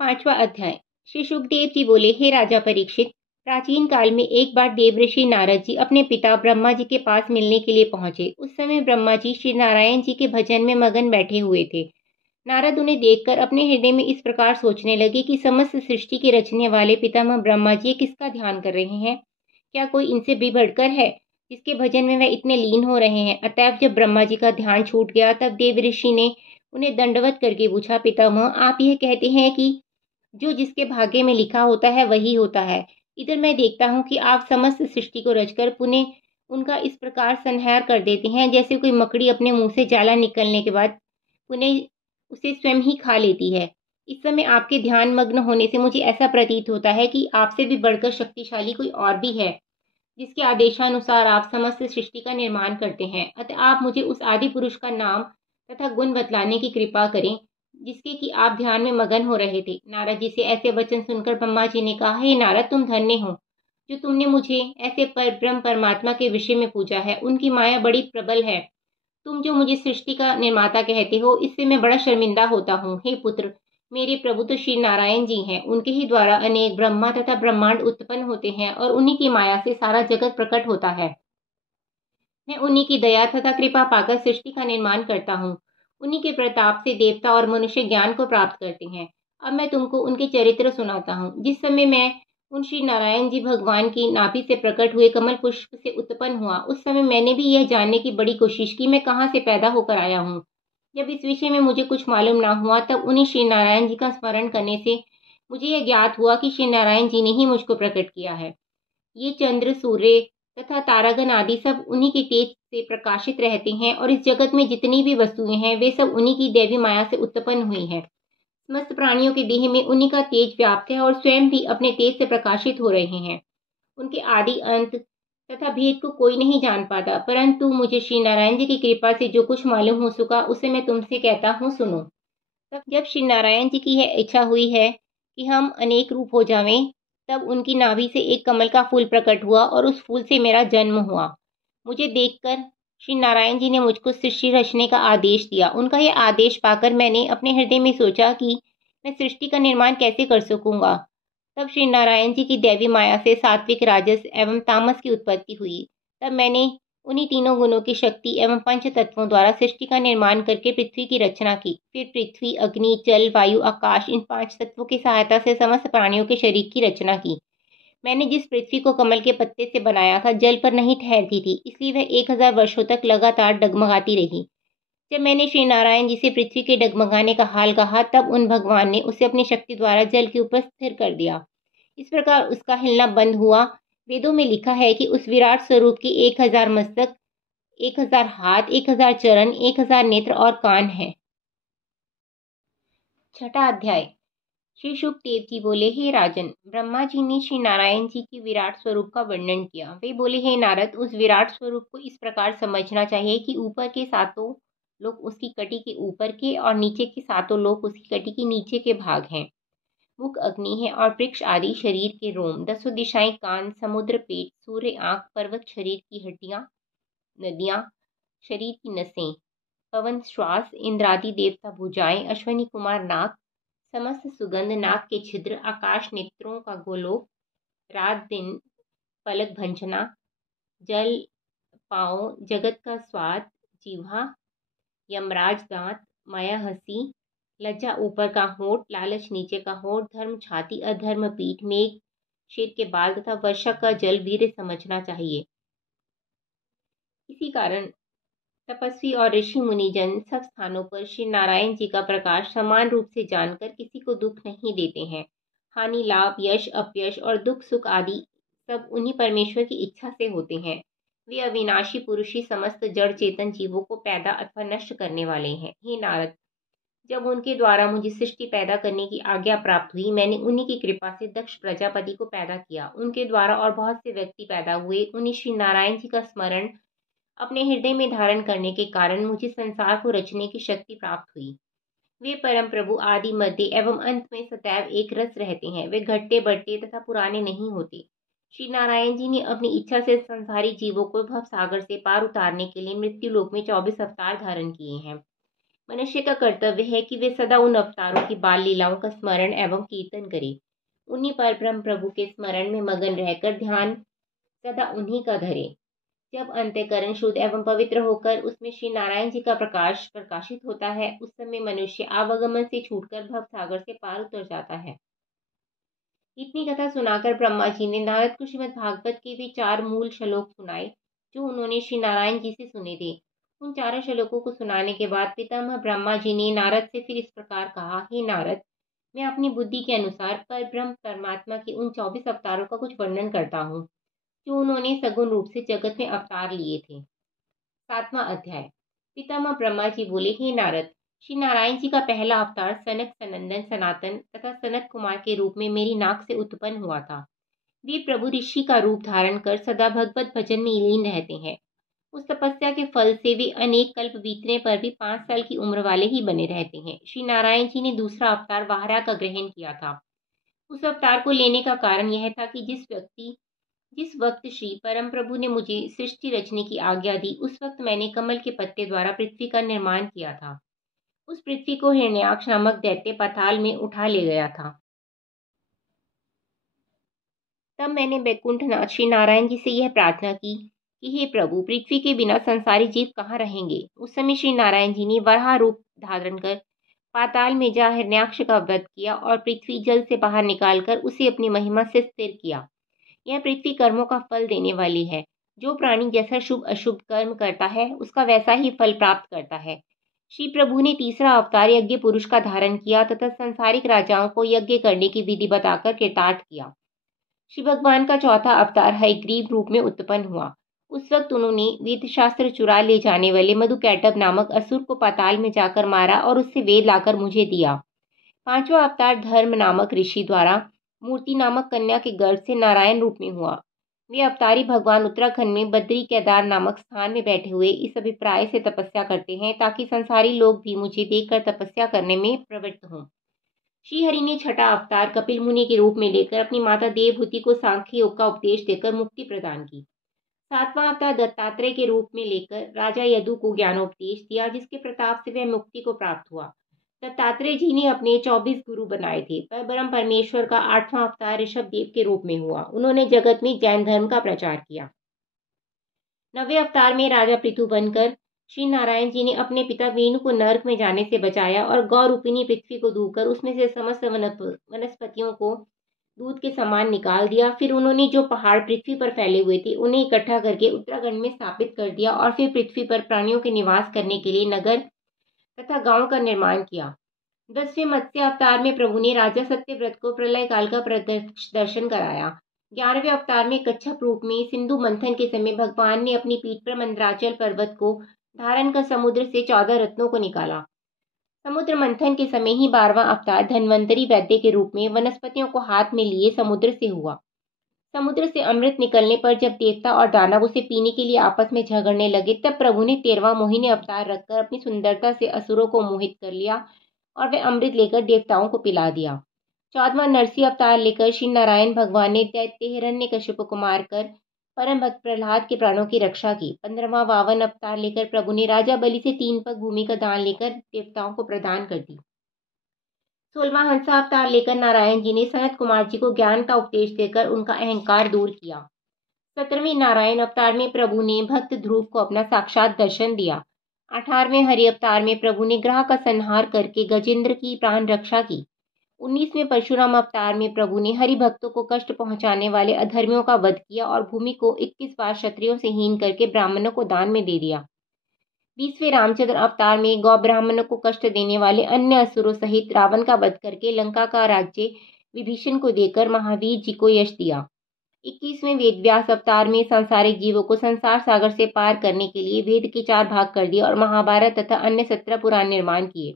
पांचवा अध्याय। श्री सुखदेव जी बोले, हे राजा परीक्षित, प्राचीन काल में एक बार देवऋषि नारद जी अपने पिता ब्रह्मा जी के पास मिलने के लिए पहुंचे। उस समय ब्रह्मा जी श्री नारायण जी के भजन में मगन बैठे हुए थे। नारद उन्हें देखकर अपने हृदय में इस प्रकार सोचने लगे कि समस्त सृष्टि के रचने वाले पितामह ब्रह्मा जी किसका ध्यान कर रहे हैं? क्या कोई इनसे भी बढ़कर है जिसके भजन में वह इतने लीन हो रहे हैं? अतएव जब ब्रह्मा जी का ध्यान छूट गया तब देव ऋषि ने उन्हें दंडवत करके पूछा, पितामह, आप यह कहते हैं कि जो जिसके भाग्य में लिखा होता है वही होता है। इधर मैं देखता हूँ कि आप समस्त सृष्टि को रचकर पुनः उनका इस प्रकार संहार कर देते हैं जैसे कोई मकड़ी अपने मुंह से जाला निकलने के बाद पुनः उसे स्वयं ही खा लेती है। इस समय आपके ध्यान मग्न होने से मुझे ऐसा प्रतीत होता है कि आपसे भी बढ़कर शक्तिशाली कोई और भी है, जिसके आदेशानुसार आप समस्त सृष्टि का निर्माण करते हैं। अतः आप मुझे उस आदि पुरुष का नाम तथा गुण बतलाने की कृपा करें जिसके कि आप ध्यान में मगन हो रहे थे। नारद जी से ऐसे वचन सुनकर ब्रह्मा जी ने कहा, हे नारद, तुम धन्य हो जो तुमने मुझे ऐसे ब्रह्म परमात्मा के विषय में पूछा है। उनकी माया बड़ी प्रबल है। तुम जो मुझे सृष्टि का निर्माता कहते हो, इससे मैं बड़ा शर्मिंदा होता हूँ। हे पुत्र, मेरे प्रभु तो श्री नारायण जी हैं। उनके ही द्वारा अनेक ब्रह्मा तथा ब्रह्मांड उत्पन्न होते हैं और उन्हीं की माया से सारा जगत प्रकट होता है। मैं उन्हीं की दया तथा कृपा पाकर सृष्टि का निर्माण करता हूँ। उन्हीं के प्रताप से देवता और मनुष्य ज्ञान को प्राप्त करते हैं। अब मैं तुमको उनके चरित्र सुनाता हूँ। जिस समय मैं उन श्री नारायण जी भगवान की नाभि से प्रकट हुए कमल पुष्प से उत्पन्न हुआ, उस समय मैंने भी यह जानने की बड़ी कोशिश की मैं कहाँ से पैदा होकर आया हूँ। जब इस विषय में मुझे कुछ मालूम ना हुआ तब उन्हीं श्री नारायण जी का स्मरण करने से मुझे यह ज्ञात हुआ कि श्री नारायण जी ने ही मुझको प्रकट किया है। ये चंद्र, सूर्य तथा तारागण आदि सब उन्हीं के तेज से प्रकाशित रहते हैं और इस जगत में जितनी भी वस्तुएं हैं वे सब उन्हीं की दैवी माया से उत्पन्न हुई हैं। समस्त प्राणियों के देह में उन्हीं का तेज व्याप्त है और स्वयं भी अपने तेज से प्रकाशित हो रहे हैं। उनके आदि अंत तथा भेद को कोई नहीं जान पाता, परंतु मुझे श्री नारायण जी की कृपा से जो कुछ मालूम हो सका उसे मैं तुमसे कहता हूँ, सुनो। तब जब श्री नारायण जी की यह इच्छा हुई है कि हम अनेक रूप हो जावें, तब उनकी नाभि से एक कमल का फूल प्रकट हुआ और उस फूल से मेरा जन्म हुआ। मुझे देखकर श्री नारायण जी ने मुझको सृष्टि रचने का आदेश दिया। उनका यह आदेश पाकर मैंने अपने हृदय में सोचा कि मैं सृष्टि का निर्माण कैसे कर सकूंगा। तब श्री नारायण जी की दैवी माया से सात्विक, राजस एवं तामस की उत्पत्ति हुई। तब मैंने उन्हीं तीनों गुणों की शक्ति एवं पंच तत्वों द्वारा सृष्टि का निर्माण करके पृथ्वी की रचना की। फिर पृथ्वी, अग्नि, जल, वायु, आकाश, इन पांच तत्वों की सहायता से समस्त प्राणियों के शरीर की रचना की। मैंने जिस पृथ्वी को कमल के पत्ते से बनाया था, जल पर नहीं ठहरती थी, इसलिए वह 1000 वर्षों तक लगातार डगमगाती रही। जब मैंने श्री नारायण जी से पृथ्वी के डगमगाने का हाल कहा, तब उन भगवान ने उसे अपनी शक्ति द्वारा जल के ऊपर स्थिर कर दिया। इस प्रकार उसका हिलना बंद हुआ। वेदों में लिखा है कि उस विराट स्वरूप की 1000 मस्तक, 1000 हाथ, 1000 चरण, 1000 नेत्र और कान हैं। छठा अध्याय। श्री शुकदेव जी बोले, हे राजन, ब्रह्मा जी ने श्री नारायण जी की विराट स्वरूप का वर्णन किया। वे बोले, हे नारद, उस विराट स्वरूप को इस प्रकार समझना चाहिए कि ऊपर के सातों लोग उसकी कटी के ऊपर के और नीचे के सातों लोग उसकी कटी के नीचे के भाग हैं। मुख अग्नि है और वृक्ष आदि शरीर के रोम, 10 दिशाएं कान, समुद्र पेट, सूर्य आंख, पर्वत शरीर की हड्डियां, नदियां शरीर की नसें, पवन श्वास, इंद्रादि देवता भुजाएं, अश्वनी कुमार नाक, समस्त सुगंध, नाक के छिद्र, आकाश नेत्रों का गोलोक, रात दिन पलक भंजना, जल पांव, जगत का स्वाद, जीवा, यमराज दांत, माया हंसी, लज्जा ऊपर का होठ, लालच नीचे का होठ, धर्म छाती, अधर्म पीठ, मेघ शेर के बाल तथा वर्षा का जल वीर्य समझना चाहिए। इसी कारण तपस्वी और ऋषि मुनिजन सब स्थानों पर श्री नारायण जी का प्रकाश समान रूप से जानकर किसी को दुख नहीं देते हैं। हानि, लाभ, यश, अपयश और दुख सुख आदि सब उन्हीं परमेश्वर की इच्छा से होते हैं। वे अविनाशी पुरुष ही समस्त जड़ चेतन जीवों को पैदा अथवा नष्ट करने वाले हैं। हे नारद, जब उनके द्वारा मुझे सृष्टि पैदा करने की आज्ञा प्राप्त हुई, मैंने उन्हीं की कृपा से दक्ष प्रजापति को पैदा किया। उनके द्वारा और बहुत से व्यक्ति पैदा हुए। उन्हीं श्री नारायण जी का स्मरण अपने हृदय में धारण करने के कारण मुझे संसार को रचने की शक्ति प्राप्त हुई। वे परम प्रभु आदि, मध्य एवं अंत में सदैव एक रस रहते हैं। वे घटते बढ़ते तथा पुराने नहीं होते। श्री नारायण जी ने अपनी इच्छा से संसारी जीवों को भव सागर से पार उतारने के लिए मृत्यु लोक में 24 अवतार धारण किए हैं। मनुष्य का कर्तव्य है कि वे सदा उन अवतारों की बाल लीलाओं का स्मरण एवं कीर्तन करे। उन्हीं पर ब्रह्म प्रभु के स्मरण में मगन रहकर ध्यान सदा उन्हीं का धरे। जब अंतःकरण शुद्ध एवं पवित्र होकर उसमें श्री नारायण जी का प्रकाश प्रकाशित होता है, उस समय मनुष्य आवागमन से छूटकर भव सागर से पार उतर जाता है। इतनी कथा सुनाकर ब्रह्मा जी ने नारद को श्रीमद् भागवत के वे 4 मूल श्लोक सुनाए जो उन्होंने श्री नारायण जी से सुने थे। उन चारों श्लोकों को सुनाने के बाद पितामह ब्रह्मा जी ने नारद से फिर इस प्रकार कहा, हे नारद, मैं अपनी बुद्धि के अनुसार पर ब्रह्म परमात्मा के उन 24 अवतारों का कुछ वर्णन करता हूँ जो उन्होंने सगुण रूप से जगत में अवतार लिए थे। 7वां अध्याय। पितामह ब्रह्मा जी बोले, हे नारद, श्री नारायण जी का पहला अवतार सनक सनंदन सनातन तथा सनत कुमार के रूप में मेरी नाक से उत्पन्न हुआ था। वे प्रभु ऋषि का रूप धारण कर सदा भगवत भजन में लीन रहते हैं। उस तपस्या के फल से वे अनेक कल्प बीतने पर भी 5 साल की उम्र वाले ही बने रहते हैं। श्री नारायण जी ने दूसरा अवतार वाहरा का ग्रहण किया था। उस अवतार को लेने का कारण यह था कि जिस वक्त श्री परम प्रभु ने मुझे सृष्टि रचने की आज्ञा दी, उस वक्त मैंने कमल के पत्ते द्वारा पृथ्वी का निर्माण किया था। उस पृथ्वी को हिरण्याक्ष नामक दैत्य पाताल में उठा ले गया था। तब मैंने वैकुंठनाथ श्री नारायण जी से यह प्रार्थना की कि हे प्रभु, पृथ्वी के बिना संसारी जीव कहाँ रहेंगे। उस समय श्री नारायण जी ने वराह रूप धारण कर पाताल में जा हिरण्याक्ष का वध किया और पृथ्वी जल से बाहर निकालकर उसे अपनी महिमा से स्थिर किया। यह पृथ्वी कर्मों का फल देने वाली है। जो प्राणी जैसा शुभ अशुभ कर्म करता है, उसका वैसा ही फल प्राप्त करता है। श्री प्रभु ने तीसरा अवतार यज्ञ पुरुष का धारण किया तथा संसारिक राजाओं को यज्ञ करने की विधि बताकर कृतार्थ किया। श्री भगवान का चौथा अवतार हयग्रीव रूप में उत्पन्न हुआ। उस वक्त उन्होंने वेद शास्त्र चुरा ले जाने वाले मधुकैटभ नामक असुर को पाताल में जाकर मारा और उससे वेद लाकर मुझे दिया। 5वां अवतार धर्म नामक ऋषि द्वारा मूर्ति नामक कन्या के गर्भ से नारायण रूप में हुआ। वे अवतारी भगवान उत्तराखंड में बद्री केदार नामक स्थान में बैठे हुए इस अभिप्राय से तपस्या करते हैं ताकि संसारी लोग भी मुझे देखकर तपस्या करने में प्रवृत्त हों। श्रीहरि ने छठा अवतार कपिल मुनि के रूप में लेकर अपनी माता देवहूति को सांख्य योग का उपदेश देकर मुक्ति प्रदान की। 7वां अवतार दत्तात्रेय के रूप में लेकर राजा यदु को ज्ञानोपदेश दिया, जिसके प्रताप से वह मुक्ति को प्राप्त हुआ। दत्तात्रेय जी ने अपने 24 गुरु बनाए थे। पर ब्रह्म परमेश्वर का 8वां अवतार ऋषभ देव के रूप में हुआ। उन्होंने जगत में जैन धर्म का प्रचार किया। 9वें अवतार में राजा पृथु बनकर श्री नारायण जी ने अपने पिता वेणु को नरक में जाने से बचाया और गौ रूपिणी पृथ्वी को धोकर उसमें से समस्त वनस्पतियों को दूध के समान निकाल दिया। फिर उन्होंने जो पहाड़ पृथ्वी पर फैले हुए थे उन्हें इकट्ठा करके उत्तराखंड में स्थापित कर दिया और फिर पृथ्वी पर प्राणियों के निवास करने के लिए नगर तथा गांव का निर्माण किया। 10वें मत्स्य अवतार में प्रभु ने राजा सत्यव्रत को प्रलय काल का दर्शन कराया। 11वें अवतार में कच्छप रूप में सिंधु मंथन के समय भगवान ने अपनी पीठ पर मंदराचल पर्वत को धारण कर समुद्र से 14 रत्नों को निकाला। समुद्र मंथन के समय ही 12वां अवतार धन्वंतरी वैद्य के रूप में वनस्पतियों को हाथ में लिए समुद्र से हुआ। समुद्र से अमृत निकलने पर जब देवता और दानव उसे पीने के लिए आपस में झगड़ने लगे, तब प्रभु ने 13वां मोहिनी अवतार रखकर अपनी सुंदरता से असुरों को मोहित कर लिया और वे अमृत लेकर देवताओं को पिला दिया। 14वां नरसिंह अवतार लेकर श्री नारायण भगवान ने दैत्य हिरण्यकश्यप को मारकर परम भक्त प्रहलाद के प्राणों की रक्षा की। 15वां वावन अवतार लेकर प्रभु ने राजा बलि से 3 पग भूमि का दान लेकर देवताओं को प्रदान कर दी। 16वां हंसा अवतार लेकर नारायण जी ने सनत कुमार जी को ज्ञान का उपदेश देकर उनका अहंकार दूर किया। 17वें नारायण अवतार में प्रभु ने भक्त ध्रुव को अपना साक्षात दर्शन दिया। 18वें हरि अवतार में प्रभु ने ग्रह का संहार करके गजेंद्र की प्राण रक्षा की। 19वें परशुराम अवतार में प्रभु ने हरि भक्तों को कष्ट पहुंचाने वाले अधर्मियों का वध किया और भूमि को 21 बार क्षत्रियों से हीन करके ब्राह्मणों को दान में दे दिया। 20वें रामचंद्र अवतार में गौ ब्राह्मणों को कष्ट देने वाले अन्य असुरों सहित रावण का वध करके लंका का राज्य विभीषण को देकर महावीर जी को यश दिया। 21वें वेदव्यास अवतार में सांसारिक जीवों को संसार सागर से पार करने के लिए वेद के 4 भाग कर दिए और महाभारत तथा अन्य 17 पुराण निर्माण किए।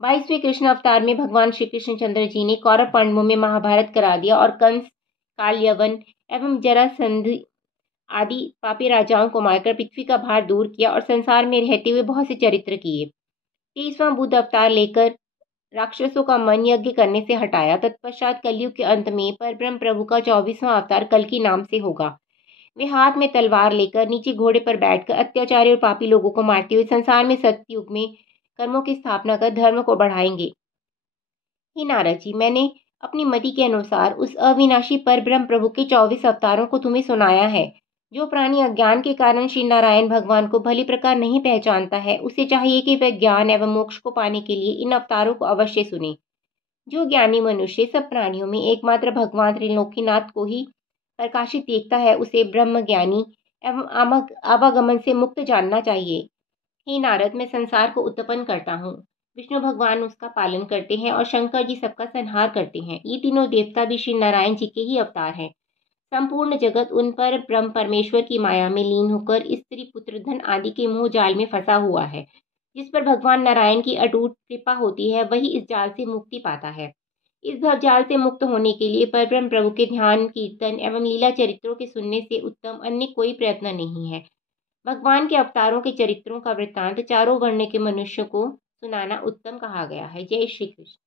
22वें कृष्ण अवतार में भगवान श्री कृष्ण चंद्र जी ने कौरव पांडवों में महाभारत करा दिया और कंस, काल यवन एवं जरासंध आदि पापी राजाओं को मारकर पृथ्वी का भार दूर किया और संसार में रहते हुए बहुत से चरित्र किए। 23वां बुद्ध अवतार लेकर राक्षसों का मन यज्ञ करने से हटाया। तत्पश्चात कलयुग के अंत में परब्रह्म प्रभु का 24वां अवतार कल्कि नाम से होगा। वे हाथ में तलवार लेकर नीचे घोड़े पर बैठकर अत्याचारी और पापी लोगों को मारते हुए संसार में सत्ययुग में कर्मों की स्थापना कर धर्म को बढ़ाएंगे। हे नारद जी, मैंने अपनी मति के अनुसार उस अविनाशी परब्रह्म प्रभु के 24 अवतारों को तुम्हें सुनाया है। जो प्राणी अज्ञान के कारण श्री नारायण भगवान को भली प्रकार नहीं पहचानता है, उसे चाहिए कि वह ज्ञान एवं मोक्ष को पाने के लिए इन अवतारों को अवश्य सुने। जो ज्ञानी मनुष्य सब प्राणियों में एकमात्र भगवान त्रिलोकीनाथ को ही प्रकाशित देखता है, उसे ब्रह्म ज्ञानी एवं आवागमन से मुक्त जानना चाहिए। हे नारद, मैं संसार को उत्पन्न करता हूँ, विष्णु भगवान उसका पालन करते हैं और शंकर जी सबका संहार करते हैं। ये तीनों देवता भी श्री नारायण जी के ही अवतार हैं। संपूर्ण जगत उन पर ब्रह्म परमेश्वर की माया में लीन होकर स्त्री पुत्र धन आदि के मोह जाल में फंसा हुआ है। जिस पर भगवान नारायण की अटूट कृपा होती है, वही इस जाल से मुक्ति पाता है। इस भवजाल से मुक्त होने के लिए परब्रह्म प्रभु के ध्यान, कीर्तन एवं लीला चरित्रों के सुनने से उत्तम अन्य कोई प्रयत्न नहीं है। भगवान के अवतारों के चरित्रों का वृत्तांत चारों वर्ण के मनुष्यों को सुनाना उत्तम कहा गया है। जय श्री कृष्ण।